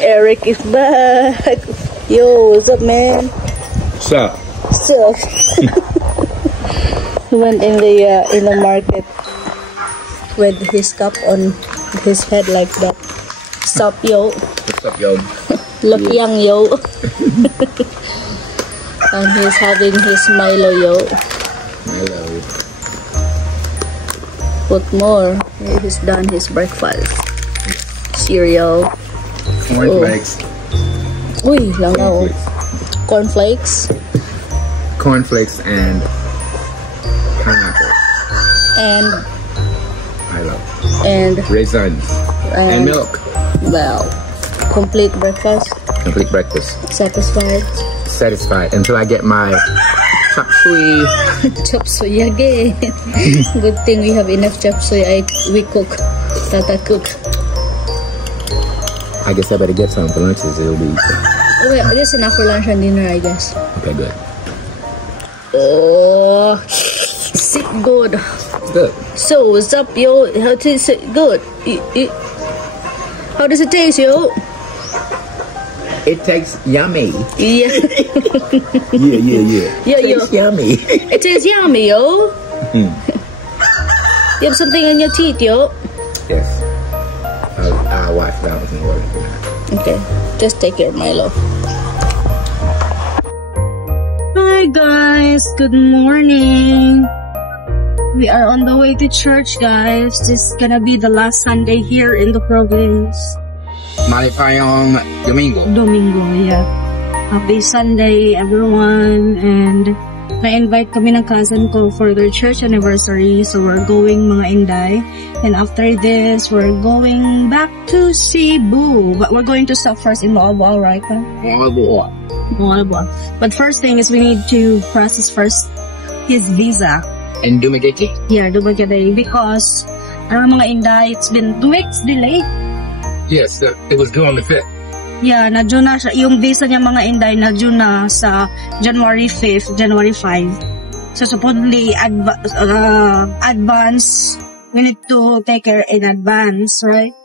Eric is back. Yo, what's up, man? What's up? What's up? He went in the market with his cup on his head like that. What's up, yo? What's up, yo? Look young, yo. And he's having his Milo, yo. Milo. What more? He's done his breakfast. Cereal. Cornflakes. Uy, langaw. Cornflakes. Cornflakes and pineapple. And Milo. and Raisins. And milk. Well, complete breakfast. Complete breakfast. Satisfied. Satisfied until I get my chop suey. Chop suey again. Good thing we have enough chop suey. We cook. Tata cook. I guess I better get some for lunches. It'll be. Oh, wait, this is enough for lunch and dinner, I guess. Okay, good. Oh, sit good. It's good. So, what's up, yo? How does it good? How does it taste, yo? It tastes yummy. Yeah. Yeah. Yeah, It tastes yummy. It tastes yummy, yo. You have something in your teeth, yo? Yes. I'll wash down with some water tonight. Okay, just take your Milo. Hi guys, good morning. We are on the way to church, guys. This is gonna be the last Sunday here in the province. Malipayong Domingo. Domingo, yeah. Happy Sunday, everyone. And na-invite kami ng cousin ko for their church anniversary. So we're going mga Inday. And after this, we're going back to Cebu. But we're going to stop first in Moalboal, right? Moalboal. But first thing is we need to process first his visa. And Dumaguete? Yeah, Dumaguete. Because mga Inday, it's been 2 weeks delay. Yes, it was due on the 5th. Yeah, na-due na siya. Yung visa niya mga Inday, na-due na sa January 5th, January 5. So supposedly, advance, we need to take care in advance, right?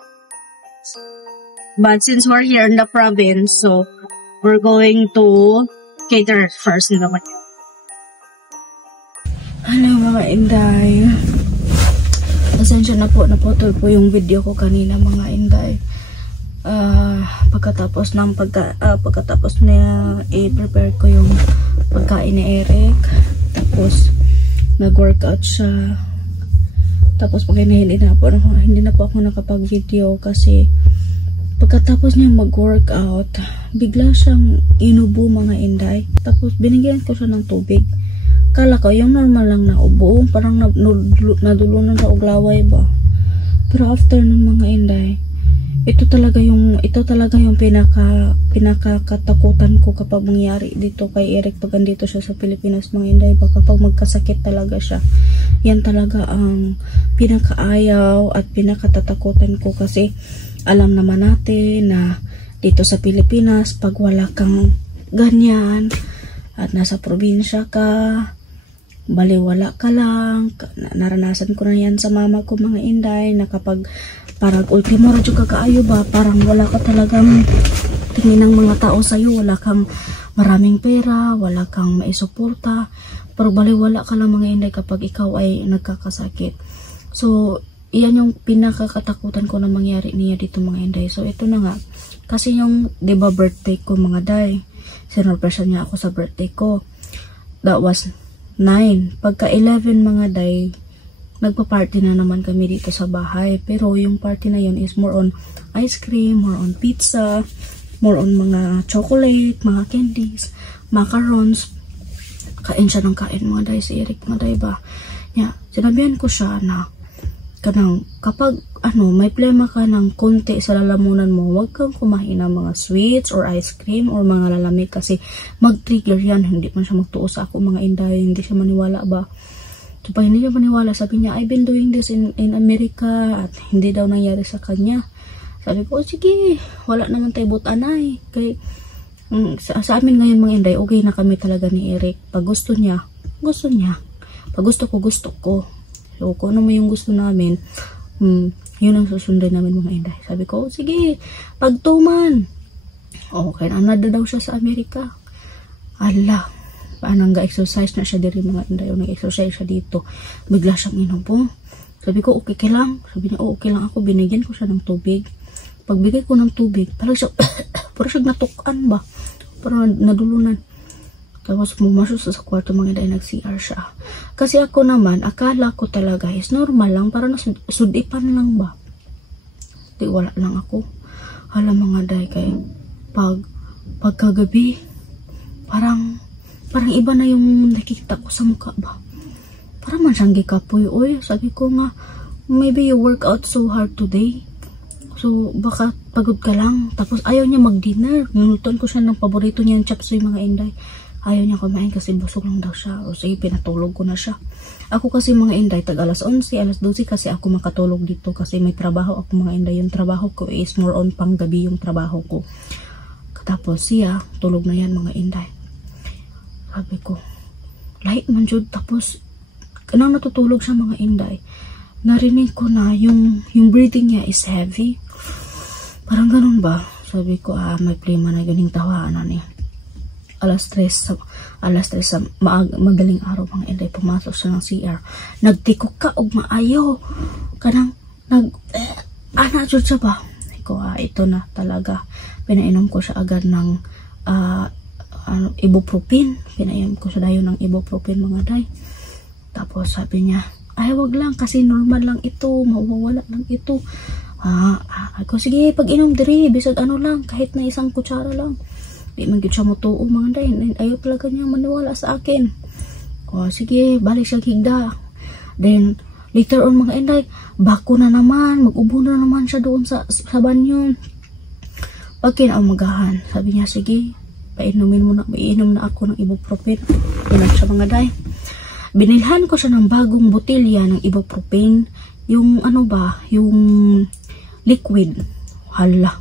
But since we're here in the province, so we're going to cater first naman. Hello mga Inday. Pasensya na po, naputol po yung video ko kanina mga Inday. Pagkatapos na i-prepare ko yung pagkain ni Eric, tapos nag-workout siya, tapos pag hindi na po ako nakapag-video kasi pagkatapos niya mag-workout bigla siyang inubo mga Inday, tapos binigyan ko siya ng tubig. Kala ko yung normal lang na ubo, parang nadulunan sa uglaway ba, pero after ng mga Inday, ito talaga yung pinakakatakutan ko kapag mangyari dito kay Eric pag andito siya sa Pilipinas mga Inday. Baka kapag magkasakit talaga siya, yan talaga ang pinakaayaw at pinakatatakutan ko, kasi alam naman natin na dito sa Pilipinas pag wala kang ganyan at nasa probinsya ka, baliwala ka lang. Naranasan ko na yan sa mama ko mga Inday, na kapag parang ultimo radyo ka kaayo ba, parang wala ka talagang tingin ng mga tao sa'yo, wala kang maraming pera, wala kang maisuporta, pero baliwala ka lang mga Inday kapag ikaw ay nagkakasakit. So iyan yung pinakakatakutan ko na mangyari niya dito mga Inday. So ito na nga, kasi yung diba birthday ko mga Day, sinurpresa niya ako sa birthday ko. That was 9. Pagka 11 mga Day, nagpa-party na naman kami dito sa bahay. Pero yung party na yun is more on ice cream, more on pizza, more on mga chocolate, mga candies, macarons. Kain siya ng kain mga Day, si Eric mga Day ba. Yeah, sinabihan ko siya na kapag may plema ka ng konti sa lalamunan mo, wag kang kumain ng mga sweets or ice cream or mga lalamig, kasi mag-trigger yan. Hindi man siya magtuo sa ako mga Inday, hindi siya maniwala ba. So pag hindi niya maniwala, sabi niya, I've been doing this in America, at hindi daw nangyari sa kanya. Sabi ko, sige, wala naman tayo butanay. Kay sa amin ngayon mga Inday, okay na kami talaga ni Eric. Pag gusto niya. Pag gusto ko. So kung ano mo yung gusto namin, yun ang susundan namin mga Inday. Sabi ko, sige, pag 2 man, Okay, anada daw siya sa Amerika. Ala, paano ga-exercise na siya diri mga inday, o nag-exercise siya dito. Bigla siyang inubo. Sabi ko, okay ka lang. Sabi niya, okay lang ako. Binigyan ko siya ng tubig. Pagbigay ko ng tubig, parang siya, parang siya natukan ba? Parang nadulunan. Tapos pumasok sa kwarto mga inday, nag-CR siya. Kasi ako naman, akala ko talaga is normal lang, parang sudipan lang ba? Di, wala lang ako. Hala mga day, kay pagkagabi, parang iba na yung nakikita ko sa mukha ba? Parang man siyang gikapoy. Oy, sabi ko nga, maybe you work out so hard today. So, baka pagod ka lang. Tapos, ayaw niya mag-dinner. Nilutuan ko siya ng paborito niya, chapsuy mga inday. Ayaw niya kumain kasi busog lang daw siya. O sige, pinatulog ko na siya. Ako kasi mga inday, tag alas 11, alas 12 kasi ako makatulog dito kasi may trabaho ako mga inday. Yung trabaho ko is more on panggabi yung trabaho ko. Tapos siya, tulog na yan mga inday. Sabi ko, light man jud. Tapos, kanang natutulog siya mga inday, narinig ko na yung breathing niya is heavy. Parang ganun ba? Sabi ko, may plema na ganing tawanan niya. Alas 3 sa magaling araw mga inday, pumasok siya ng CR. Nagtikok ka og maayo. Kanang ana jud siya ba? Sabi ko, ito na talaga. Pinainom ko siya agad ng ibuprofen. Pinainom ko siya dayon ng ibuprofen mga day. Tapos sabi niya, ay wag lang kasi normal lang ito, mawawala lang ito. Ako, sige, pag-inom diri, bisag ano lang, kahit na isang kutsara lang. Di man gid siya motuo mga day. Ayaw talaga niya maniwala sa akin. Sige, balik siya higda. Then, later on mga inday, bako na naman, mag-ubo na naman siya doon sa banyo. Pag kinaumagahan, sabi niya, sige, painumin mo na, iinom na ako ng ibuprofen. Inom siya mga day. Binilhan ko siya ng bagong botilya ng ibuprofen. Yung ano ba, yung liquid. Hala.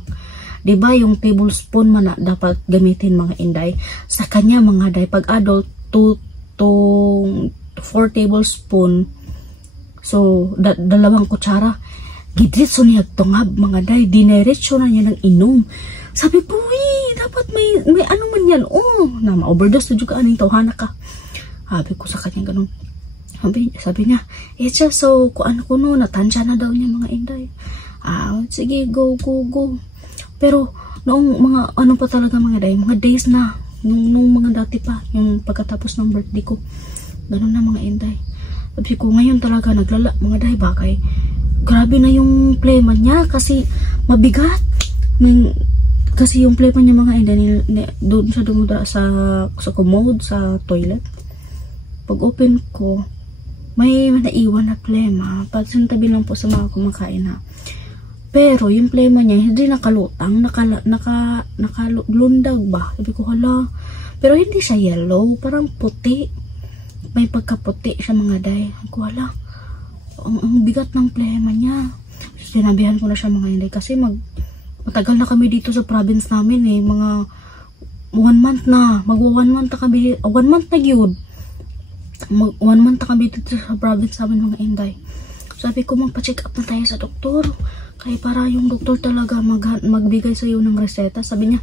Diba yung tablespoon man na dapat gamitin mga inday? Sa kanya mga day, pag adult, 4 tablespoon. So, dalawang kutsara. Gidritso niya tungab mga day. Diniretso na niya ng inom. Sabi ko, dapat may ano man yan. Na ma-overdose na juga aning tawhana ka. Sabi ko sa kanya ganun. Sabi niya, Echa, so, kuan ko no, natansya na daw niya mga inday. Sige, go. Pero, noong mga, ano pa talaga mga day, mga days na, nung mga dati pa, yung pagkatapos ng birthday ko, ganun na mga inday. Sabi ko, ngayon talaga naglala, mga day, bakay. Grabe na yung plema niya, kasi mabigat. Kasi yung plema niya mga inday, doon siya dumudra sa commode, sa toilet. Pag open ko, may naiwan na plema. Pagsantabi lang po sa mga kumakain ha. Pero yung plema niya hindi nakalutang, nakalundag ba? Sabi ko, hala. Pero hindi siya yellow, parang puti. May pagkaputi siya mga day. Sabi ko, hala. Ang bigat ng plema niya. Sinabihan ko na siya mga inday kasi matagal na kami dito sa province namin eh. Mga 1 month na. Magwa 1 month na kami. 1 month na yun. 1 month na kami dito sa province namin mga inday. Sabi ko, magpa-check up na tayo sa doktor. Kaya para yung doktor talaga magbigay sa iyo ng reseta. Sabi niya,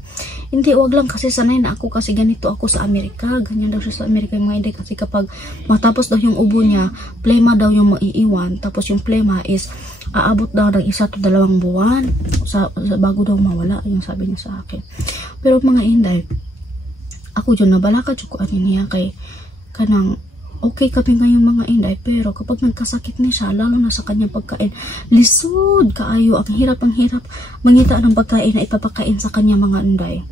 hindi, wag lang kasi sanay na ako kasi ganito ako sa Amerika. Ganyan daw siya sa Amerika yung mga inday. Kasi kapag matapos daw yung ubo niya, plema daw yung maiiwan. Tapos yung plema is aabot daw ng 1 to 2 buwan bago daw mawala. Yung sabi niya sa akin. Pero mga inday, ako dyan nabalaka ko ano niya kay kanang okay kami ngayong mga inday, pero kapag nagkasakit na siya, lalo na sa kanyang pagkain, lisod kaayo, ang hirap mangita ng pagkain na ipapakain sa kanya mga inday.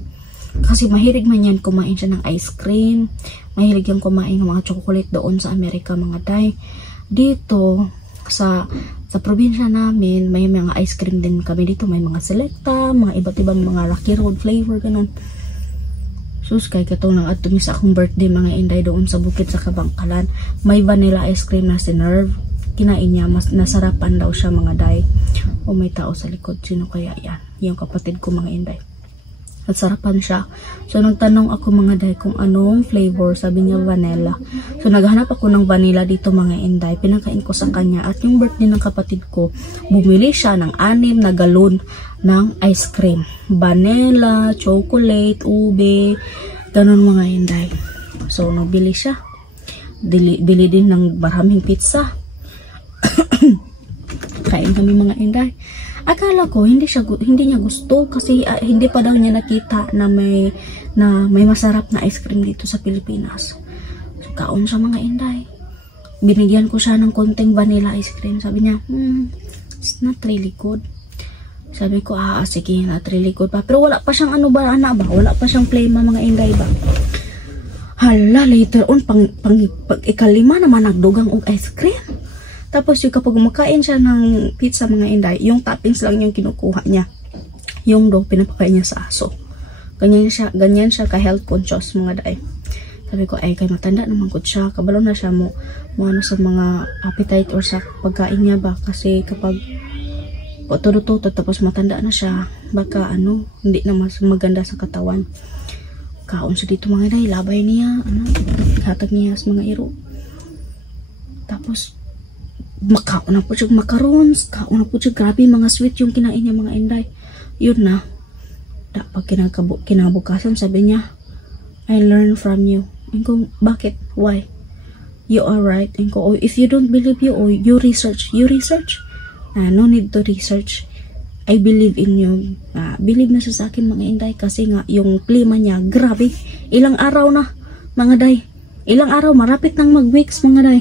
Kasi mahilig man yan kumain siya ng ice cream, mahilig yan kumain ng mga chocolate doon sa Amerika mga day. Dito sa probinsya namin, may mga ice cream din kami dito, may mga selecta, mga iba't ibang mga Lucky Road flavor ganun. Sus, kay katong nang atumi sa akong birthday mga inday doon sa bukid sa Kabangkalan. May vanilla ice cream na sinerve. Kinain niya, mas nasarapan daw siya mga day. O may tao sa likod. Sino kaya yan? Yung kapatid ko mga inday. at sarapan siya. So nagtanong ako mga day kung anong flavor, sabi niya vanilla. So naghanap ako ng vanilla dito mga inday, pinakain ko sa kanya. At yung birthday ng kapatid ko, bumili siya ng 6 na galon ng ice cream, vanilla, chocolate, ube, ganun mga inday. So nagbili siya, bili din ng maraming pizza. Kain kami mga inday. Akala ko hindi niya gusto kasi hindi pa daw niya nakita na may masarap na ice cream dito sa Pilipinas. So kaon siya mga inday. Binigyan ko siya ng konting vanilla ice cream. Sabi niya, it's not really good. Sabi ko, sige, not really good pa. Pero wala pa siyang wala pa siyang flame mga inday ba. Hala, later on pang ikalima naman nagdugang og ice cream. Tapos yung kapag makain siya ng pizza mga inday, yung toppings lang yung kinukuha niya. Yung dough, pinapakain niya sa aso. Ganyan siya ka-health conscious mga day. Sabi ko, kay matanda naman ko siya. Kabalo na siya mo ano sa mga appetite or sa pagkain niya ba. Kasi kapag tuto tapos matanda na siya, baka hindi na mas maganda sa katawan. Kaon siya dito mga day, labay niya, hatag niya sa mga iro. Tapos, makaon na po siya macarons, kaon na po siya, grabe mga sweet yung kinain niya mga inday. Yun na, pag kinabukasan sabi niya, I learn from you. And kung, bakit? Why? You are right. And kung, if you don't believe you research. No need to research. I believe in you. Believe na siya sa akin mga inday kasi nga yung klima niya, grabe. Ilang araw na mga day. Ilang araw, marapit nang mag-weeks mga day.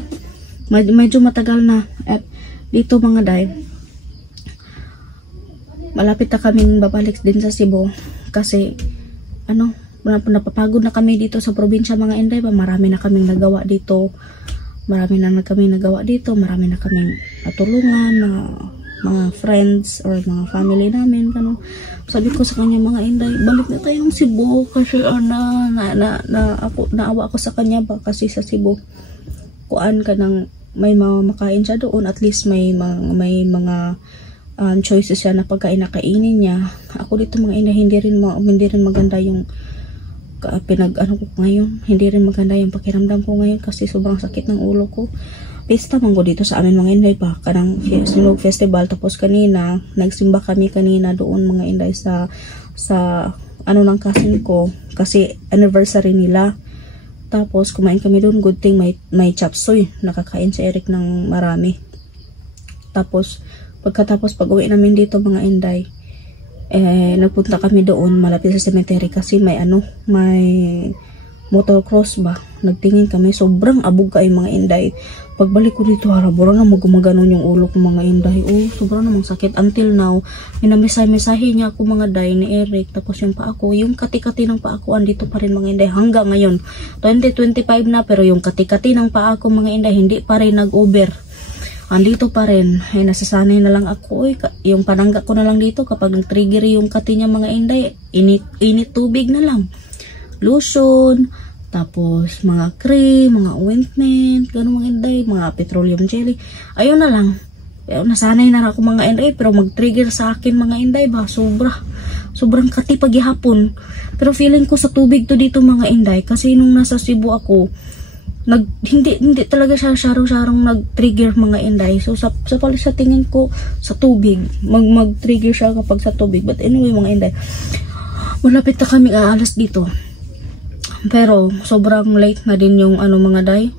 Medyo matagal na. At dito mga day, malapit na kaming babalik din sa Cebu kasi napapagod na kami dito sa probinsya mga inday ba. Marami na kaming nagawa dito, marami na kaming natulungan mga friends or mga family namin. Sabi ko sa kanya mga inday, balik na tayo ng Cebu kasi naawa ako sa kanya ba kasi sa Cebu kuan ka ng may makain siya doon, at least may mga choices siya na pagkain na kainin niya. Ako dito mga ina, hindi rin maganda yung ko ngayon, hindi rin maganda yung pakiramdam ko ngayon kasi sobrang sakit ng ulo ko. Pista manggo dito sa amin mga inday pa kanang Sinog Festival. Tapos kanina nagsimba kami doon mga inday sa ng cousin ko kasi anniversary nila. Tapos kumain kami doon, good thing may chapsoy, nakakain si Eric ng marami. Tapos pagkatapos pag-uwi namin dito mga inday, nagpunta kami doon malapit sa cemetery kasi may motocross ba. Nagtingin kami, sobrang abog kayo mga inday. Pagbalik ko dito, harabura na magumaganon yung ulo ko mga inday. Sobrang namang sakit. Until now, minamisay-misahe niya ako mga day ni Eric. Tapos yung paa ko, yung kati-kati ng paa ko, andito pa rin mga inday. Hanggang ngayon, 2025 na, pero yung kati-kati ng paa ko mga inday, hindi pa rin nag-over. Andito pa rin. Nasasanay na lang ako. Yung panangga ko na lang dito, kapag nag-trigger yung kati niya mga inday, init tubig na lang. Lotion, tapos mga cream, mga ointment, gano'ng mga inday, mga petroleum jelly. Ayun na lang. Nasanay na ako mga inday, pero mag-trigger sa akin mga inday ba, sobrang kati paghihapon. Pero feeling ko sa tubig to dito mga inday, kasi nung nasa Cebu ako, hindi talaga siya sarong nag-trigger mga inday. So sa tingin ko sa tubig, mag-trigger siya kapag sa tubig. But anyway mga inday, malapit na kami aalas dito. Pero sobrang late na din yung mga day.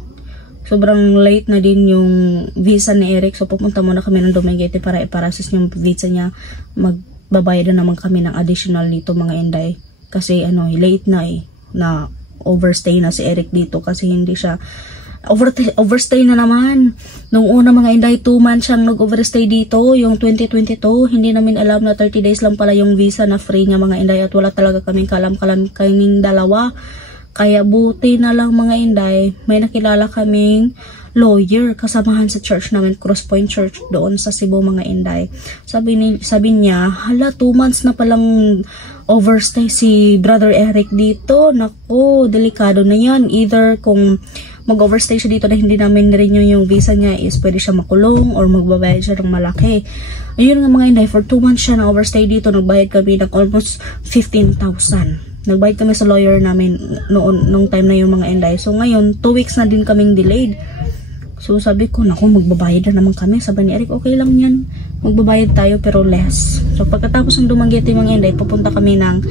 Sobrang late na din yung visa ni Eric. So pupunta muna kami ng Dumaguete para i-process yung visa niya. Magbabayad na naman kami ng additional nito mga inday. Kasi late na na overstay na si Eric dito kasi hindi siya overstay na naman. Nung una mga inday, 2 months siyang nag-overstay dito, yung 2022. Hindi namin alam na 30 days lang pala yung visa na free niya mga inday, at wala talaga kaming kaming dalawa. Kaya buti na lang mga inday, may nakilala kaming lawyer kasamahan sa church namin, Cross Point Church doon sa Cebu mga inday. Sabi niya, hala 2 months na palang overstay si Brother Eric dito. Nako, delikado na yan. Either kung mag-overstay siya dito na hindi namin renew yung visa niya is pwede siya makulong or magbabayad siya ng malaki. Ayun nga mga inday, for 2 months siya na overstay dito, nagbayad kami ng almost 15,000. Nagbayad kami sa lawyer namin nung time na yung mga inday. So ngayon, 2 weeks na din kaming delayed. So sabi ko, naku, magbabayad na naman kami. Sabi ni Eric, okay lang yan. Magbabayad tayo pero less. So pagkatapos ng dumanggit yung mga inday, pupunta kami ng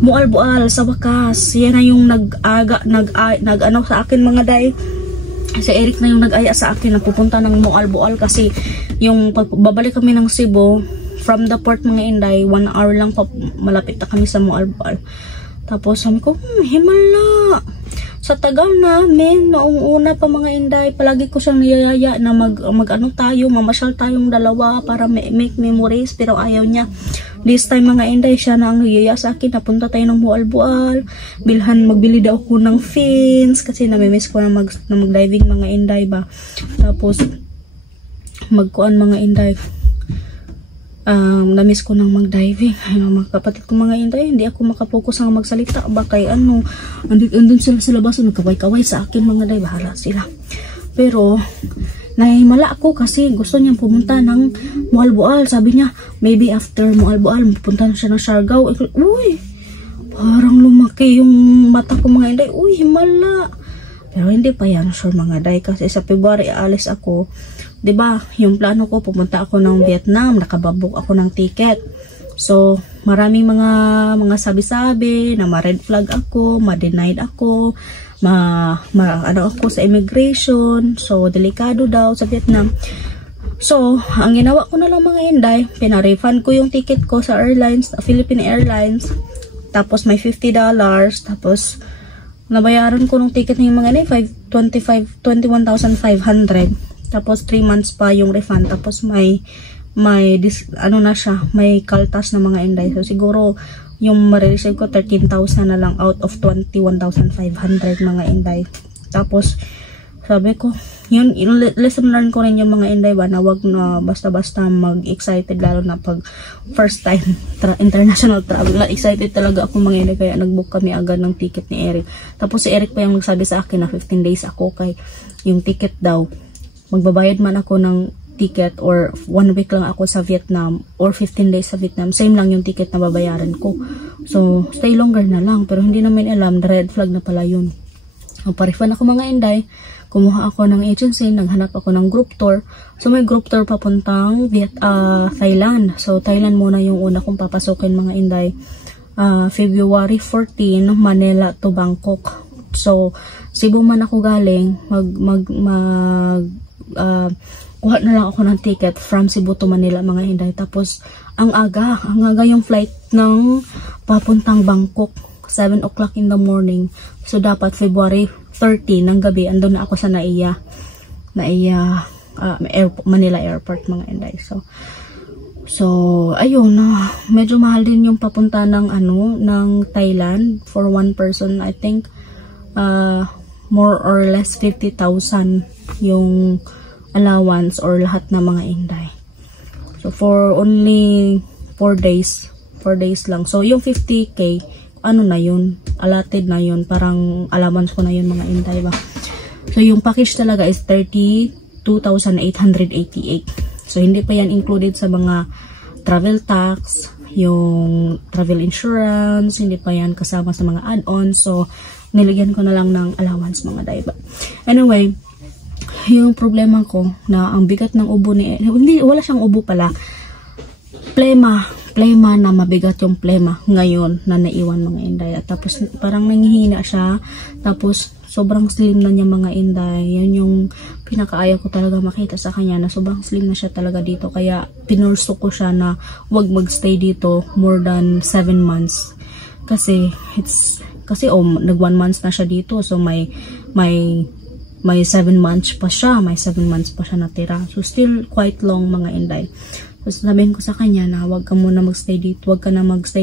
Mualbual sa wakas. Yan na yung nag-ano sa akin mga day. Si Eric na yung nag-aya sa akin na pupunta ng Mualbual kasi yung babalik kami ng Cebu from the port mga inday, 1 hour lang pa malapit na kami sa Mualbual. Tapos sabi ko, himala. Sa tagal namin, noong una pa mga inday, palagi ko siyang niyayaya na mag-ano tayo, mamasyal tayong dalawa para make memories, pero ayaw niya. This time mga inday, siya na ang niyaya sa akin, napunta tayo ng Mualbual, magbili daw ako ng fins, kasi namimiss ko na mag-diving mga inday ba. Tapos, magkuan mga inday, namiss ko nang mag-diving. Mga kapatid ko mga inday, hindi ako makapokus ang magsalita ba kay ano, andun sila sa labas, nagkaway-kaway sa akin mga day, bahala sila. Pero nahihimala ako kasi gusto niyang pumunta ng Mualbual. Sabi niya maybe after Mualbual pupunta na siya ng Siargao. Uy, parang lumaki yung mata ko mga inday. Uy, himala. Pero hindi pa yan sure mga day kasi sa February alis ako. 'Di ba? Yung plano ko pumunta ako ng Vietnam, nakababok ako ng ticket. So, maraming mga sabi-sabi na ma-red flag ako, ma-denied ako, ano ako sa immigration. So, delikado daw sa Vietnam. So, ang ginawa ko na lang mga inday, pina-refund ko yung ticket ko sa airlines, Philippine Airlines. Tapos may $50, tapos nabayaran ko ng ticket ng mga 21,500. Tapos 3 months pa yung refund. Tapos may ano na siya, may kaltas na mga inday. So siguro yung ma-receive ko 13,000 na lang out of 21,500 mga inday. Tapos sabi ko, yun lesson learn ko rin yung mga inday ba na wag na basta-basta mag-excited, lalo na pag first time international travel. Excited talaga ako mga inday, kaya nag-book kami agad ng ticket ni Eric. Tapos si Eric pa yung nagsabi sa akin na 15 days ako kay yung ticket daw. Magbabayad man ako ng ticket or 1 week lang ako sa Vietnam or 15 days sa Vietnam, same lang yung ticket na babayaran ko. So, stay longer na lang. Pero hindi namin alam, the red flag na pala yun. So, pa-refund ako mga inday. Kumuha ako ng agency, naghanap ako ng group tour. So, may group tour papuntang Thailand. So, Thailand muna yung una kong papasukin mga inday. February 14, Manila to Bangkok. So, Cebu man ako galing, kuha na lang ako ng ticket from Cebu to Manila mga inday. Tapos ang aga yung flight ng papuntang Bangkok, 7 o'clock in the morning. So dapat February 30 ng gabi andun na ako sa Naiya Manila Airport mga inday. So ayun na, medyo mahal din yung papunta ng ng Thailand for one person. I think more or less 50,000 yung allowance or lahat na mga inday. So for only 4 days lang. So yung 50k ano na yun, allotted na yun, parang allowance ko na yun mga inday ba. So yung package talaga is 32,888. So hindi pa yan included sa mga travel tax, yung travel insurance, hindi pa yan kasama sa mga add-ons. So niligyan ko na lang ng allowance mga day ba. Anyway, yung problema ko na ang bigat ng ubo ni wala siyang ubo pala, plema na mabigat yung plema ngayon na naiwan mga inday. At tapos parang nanghihina siya, tapos sobrang slim na niya mga inday. Yan yung pinakaayaw ko talaga makita sa kanya, na sobrang slim na siya talaga dito. Kaya pinurso ko siya na wag magstay dito more than 7 months kasi nag 1 month na siya dito. So may 7 months pa siya, natira. So still quite long mga inday. So sabihin ko sa kanya na wag ka na magstay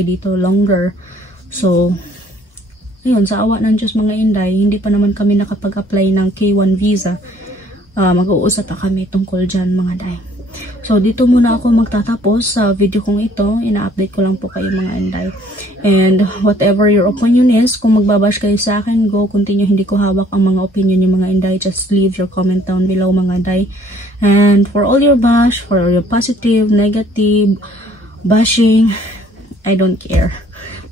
dito longer. So ayun, sa awa ng Diyos mga inday, hindi pa naman kami nakapag-apply ng K1 visa. Mag-uusap pa kami tungkol dyan mga day. So dito muna ako magtatapos sa video kong ito. Ina-update ko lang po kayo mga inday. And whatever your opinion is, kung magbabash kayo sa akin, go, continue. Hindi ko hawak ang mga opinion yung mga inday. Just leave your comment down below, mga day. And for all your bash, for your positive, negative, bashing, I don't care.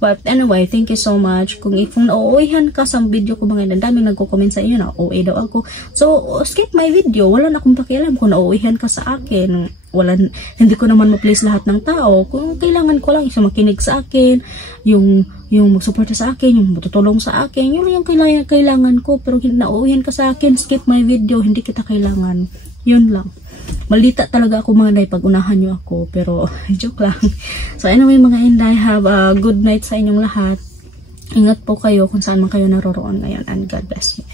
But anyway, thank you so much. Kung nauuwihan ka sa video ko, mga inday, daming nagko-comment sa inyo na OA daw ako. So, skip my video. Wala na akong pakialam kung nauuwihan ka sa akin. Hindi ko naman ma-please lahat ng tao. Kung kailangan ko lang yung makinig sa akin, yung magsuporta sa akin, yung matutulong sa akin, yun yung kailangan ko. Pero nauuwihan ka sa akin, skip my video, hindi kita kailangan. Yun lang. Maldita talaga ako, mga day, pag unahan nyo ako. Pero, joke lang. So anyway, mga inday, have a good night sa inyong lahat. Ingat po kayo kung saan man kayo naroroon ngayon. And God bless you.